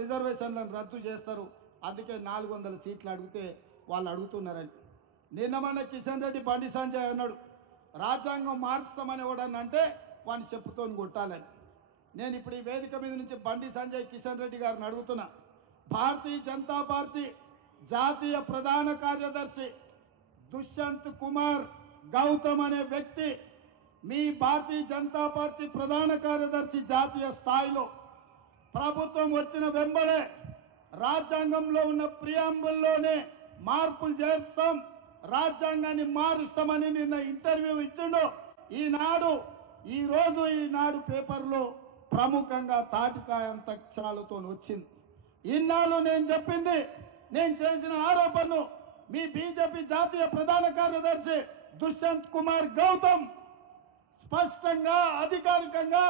రిజర్వేషన్లను రద్దు చేస్తారు, అందుకే 400 సీట్లు అడిగితే వాళ్ళు అడుగుతున్నారని. నిన్న మన కిషన్ రెడ్డి బండి సంజయ్ అన్నాడు రాజ్యాంగం మారుస్తామని ఎవడన్నా అంటే వాడిని చెప్పుతో కొట్టాలని. నేను ఇప్పుడు ఈ వేదిక మీద నుంచి బండి సంజయ్ కిషన్ రెడ్డి గారిని అడుగుతున్నా, భారతీయ జనతా పార్టీ జాతీయ ప్రధాన కార్యదర్శి దుష్యంత్ కుమార్ గౌతమ్ అనే వ్యక్తి మీ భారతీయ జనతా పార్టీ ప్రధాన కార్యదర్శి జాతీయ స్థాయిలో ప్రభుత్వం వచ్చిన వెంబడే రాజ్యాంగంలో ఉన్న ప్రియాంబుల్లోనే మార్పులు చేస్తాం, రాజ్యాంగాన్ని మారుస్తామని నిన్న ఇంటర్వ్యూ ఇచ్చిండు. ఈనాడు పేపర్లో ప్రముఖంగా తాటికాయంత అక్షరాలతో వచ్చింది. ఇన్నాళ్ళు నేను చెప్పింది, నేను చేసిన ఆరోపణను మీ బీజేపీ జాతీయ ప్రధాన కార్యదర్శి దుష్యంత్ కుమార్ గౌతమ్ స్పష్టంగా అధికారికంగా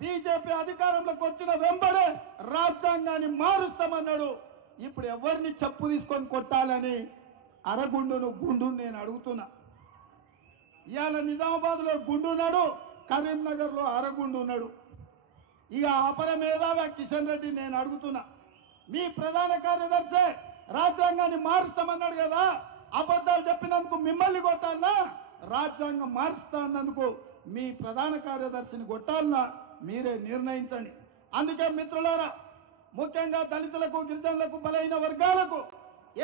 బీజేపీ అధికారంలోకి వచ్చిన వెంబడే రాజ్యాంగాన్ని మారుస్తామన్నాడు. ఇప్పుడు ఎవరిని చెప్పు తీసుకొని కొట్టాలని గుండు నేను అడుగుతున్నా. ఇవాళ నిజామాబాద్లో గుండు ఉన్నాడు, కరీంనగర్లో అరగుండు ఉన్నాడు. ఇక అపర మేధావి కిషన్ రెడ్డి నేను అడుగుతున్నా, మీ ప్రధాన కార్యదర్శి రాజ్యాంగాన్ని మారుస్తామన్నాడు కదా, అబద్ధాలు చెప్పినందుకు మిమ్మల్ని కొట్టాలన్నా రాజ్యాంగం మారుస్తా అన్నందుకు మీ ప్రధాన కార్యదర్శిని కొట్టాలన్నా మీరే నిర్ణయించండి. అందుకే మిత్రులారా, ముఖ్యంగా దళితులకు, గిరిజనులకు, బలైన వర్గాలకు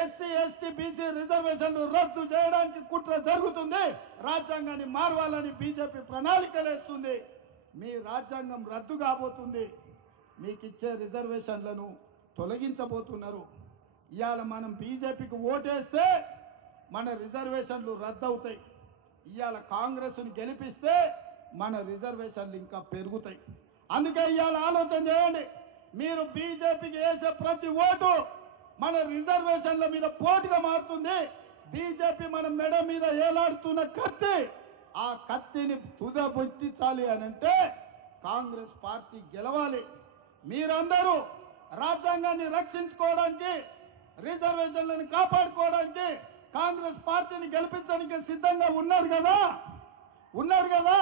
ఎస్సీ ఎస్టీ బీసీ రిజర్వేషన్లు రద్దు చేయడానికి కుట్ర జరుగుతుంది. రాజ్యాంగాన్ని మారవాలని బీజేపీ ప్రణాళికలు వేస్తుంది. మీ రాజ్యాంగం రద్దు కాబోతుంది, మీకు ఇచ్చే రిజర్వేషన్లను తొలగించబోతున్నారు. ఇవాళ మనం బీజేపీకి ఓటేస్తే మన రిజర్వేషన్లు రద్దు అవుతాయి. ఇవాళ కాంగ్రెస్ని గెలిపిస్తే మన రిజర్వేషన్లు ఇంకా పెరుగుతాయి. అందుకే ఇవాళ ఆలోచన చేయండి, మీరు బీజేపీకి వేసే ప్రతి ఓటు మన రిజర్వేషన్ల మీద పోటుగా మారుతుంది. బీజేపీ మన మెడ మీద ఏలాడుతున్న కత్తి, ఆ కత్తిని తుదబొట్టించాలి అని అంటే కాంగ్రెస్ పార్టీ గెలవాలి. మీరందరూ రాజ్యాంగాన్ని రక్షించుకోవడానికి, రిజర్వేషన్లను కాపాడుకోవడానికి కాంగ్రెస్ పార్టీని గెలిపించడానికి సిద్ధంగా ఉన్నారు కదా.